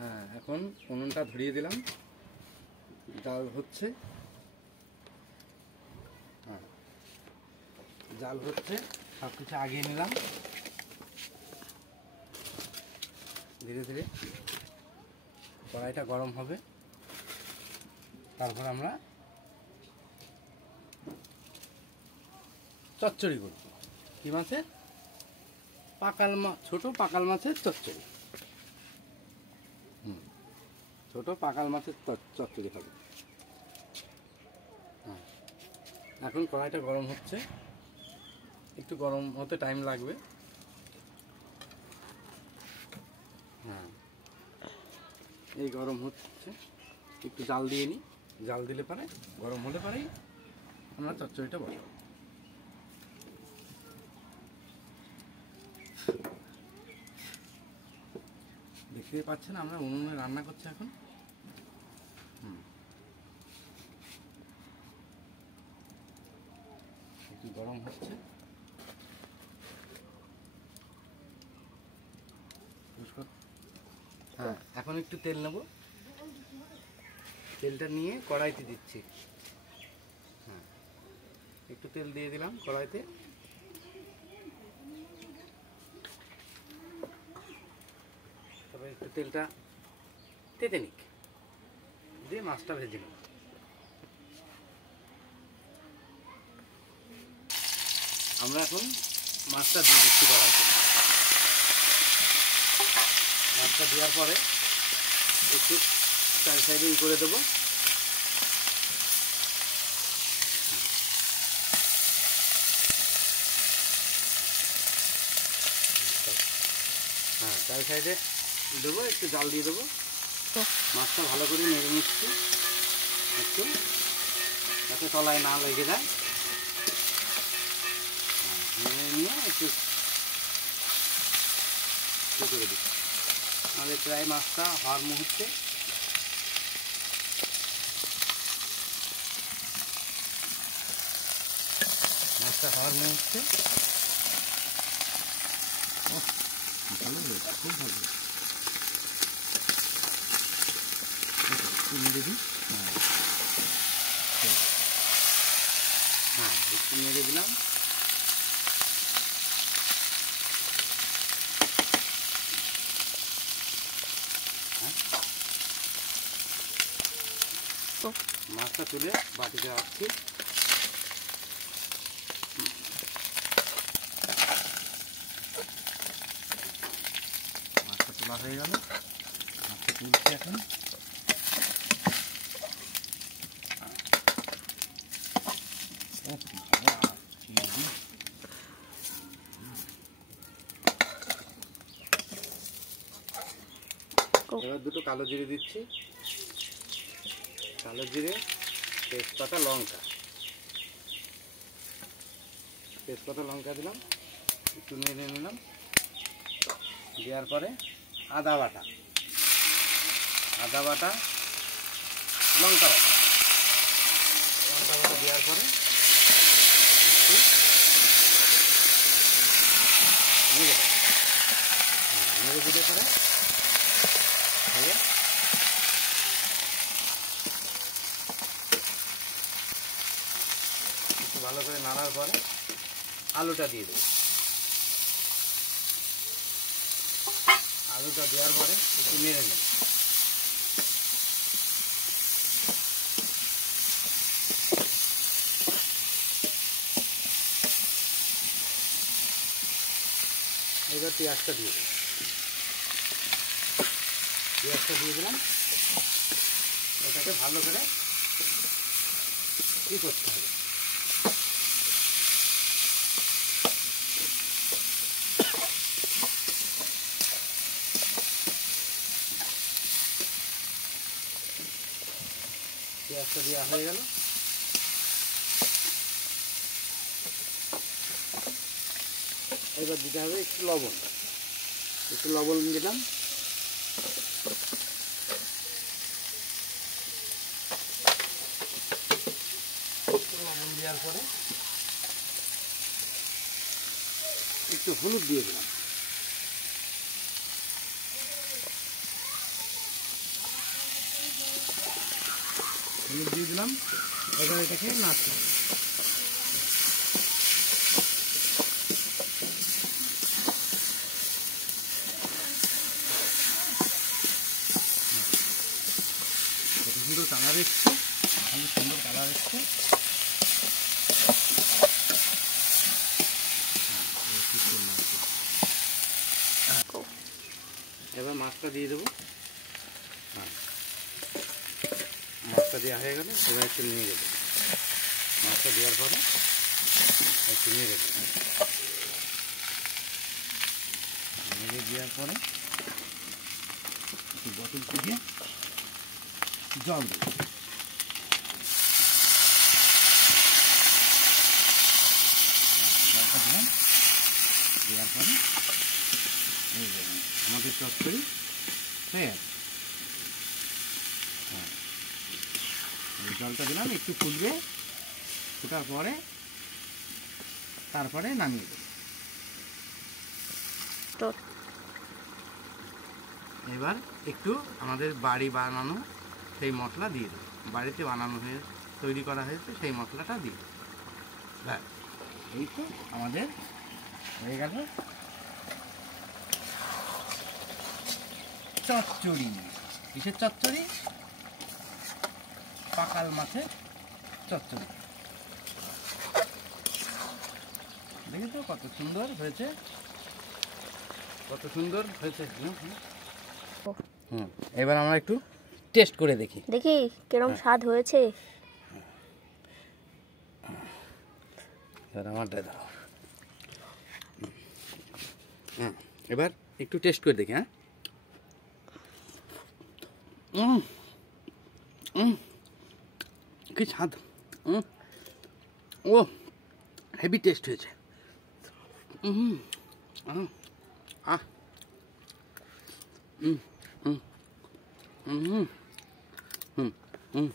হ্যাঁ, এখন উনুনটা ধরিয়ে দিলাম, জাল হচ্ছে। হ্যাঁ, জাল হচ্ছে, সব কিছু আগিয়ে নিলাম। ধীরে ধীরে কড়াইটা গরম হবে, তারপর আমরা চচ্চড়ি করব। কি মাছের? পাকাল মাছ, ছোটো পাকাল মাছের চচ্চড়ি। ছোটো পাকাল মাছের চচ্চড়ি হবে। হ্যাঁ, এখন কড়াইটা গরম হচ্ছে, একটু গরম হতে টাইম লাগবে। হ্যাঁ, এই গরম হচ্ছে, একটু জাল দিয়ে নিই। জাল দিলে পারে, গরম হলে পারেই আমরা চচ্চড়িটা বসাবো। দেখতেই পাচ্ছেন আমরা উনুনে রান্না করছি এখন। একটু গরম হচ্ছে, হ্যাঁ। এখন একটু তেল নেব, তেলটা নিয়ে কড়াইতে দিচ্ছি। হ্যাঁ, একটু তেল দিয়ে দিলাম কড়াইতে। তবে একটু তেলটা তেতে নিক, দিয়ে মাছটা ভেজে নেব। আমরা এখন মাছটা দিয়ে দিচ্ছি কড়াইতে। মাছটা দেওয়ার পরে একটু চার সাইডে করে দেবো। হ্যাঁ, চার সাইডে দেবো, একটু জাল দিয়ে দেবো। মাছটা ভালো করে নেড়ে নিচ্ছি একটু, যাতে তলায় না লেগে যায়। নেড়ে নিয়ে একটু করে দিচ্ছি। আমাদের প্রায় মাছটা হওয়ার মুহূর্তে খুব ভালো নেড়ে দিই। হ্যাঁ, একটু নেড়ে দিলাম। মাছটা তুলে বাটিতে রাখছি। মাছটা তোলা হয়ে গেল, মাছটা তুলছি এখন। এবার দুটো কালো জিরে দিচ্ছি, কালো জিরে, তেজপাতা, লঙ্কা। তেজপাতা লঙ্কা দিলাম, একটু নেড়ে নিলাম। দেওয়ার পরে আদা বাটা, লঙ্কা বাটা। দেওয়ার পরে একটু নেড়ে দিলে পরে হয়ে একটু ভালো করে নাড়ার পরে আলুটা দিয়ে দেবো। আলুটা দেওয়ার পরে একটু নেড়ে নেব। এবার পেঁয়াজটা দিয়ে দেবো। পেঁয়াজটা দিয়ে দিলাম। এটাকে ভালো করে কি করতে হবে, পেঁয়াজটা দেওয়া হয়ে গেল। এবার দিতে হবে একটু লবণ, দিলাম। লবণ দেওয়ার পরে একটু হলুদ দিয়ে দিলাম। হলুদ দিয়ে দিলাম। এবার এটাকে নাড়তে হবে। কত সুন্দর কালার এসছে, খুব সুন্দর কালার এসছে। এবার মাছটা দিয়ে দেবো। হ্যাঁ, মাছটা দেওয়া হয়ে গেলে এবার একটু নিয়ে দেবো। মাছটা দেওয়ার পরে একটু নিয়ে দেবো। নেড়ে দেওয়ার পরে একটু বোতল থেকে জল দেবো। জলটা দিলাম, দেওয়ার পরে আমাদের চচ্চড়ি হ্যাঁ, জলটা দিলাম, একটু ফুটবে, ফোটার পরে তারপরে নামিয়ে দেবো। এবার একটু আমাদের বাড়ি বানানো সেই মশলা দিয়ে দেবো। বাড়িতে বানানো হয়ে তৈরি করা হয়েছে সেই মশলাটা দিয়ে দেবো। ব্যাস, এই তো আমাদের হয়ে গেল চচ্চড়ি। কিসের চচ্চড়ি? পাকাল মাছের চচ্চড়ি। দেখি তো কত সুন্দর হয়েছে, কত সুন্দর হয়েছে। এবার আমরা একটু টেস্ট করে দেখি কিরকম স্বাদ হয়েছে। এবার আমারটা দাও। হ্যাঁ, এবার একটু টেস্ট করে দেখি। হ্যাঁ, কি স্বাদ! ও হেভি টেস্ট হয়েছে। আহ, হুম হুম হুম হুম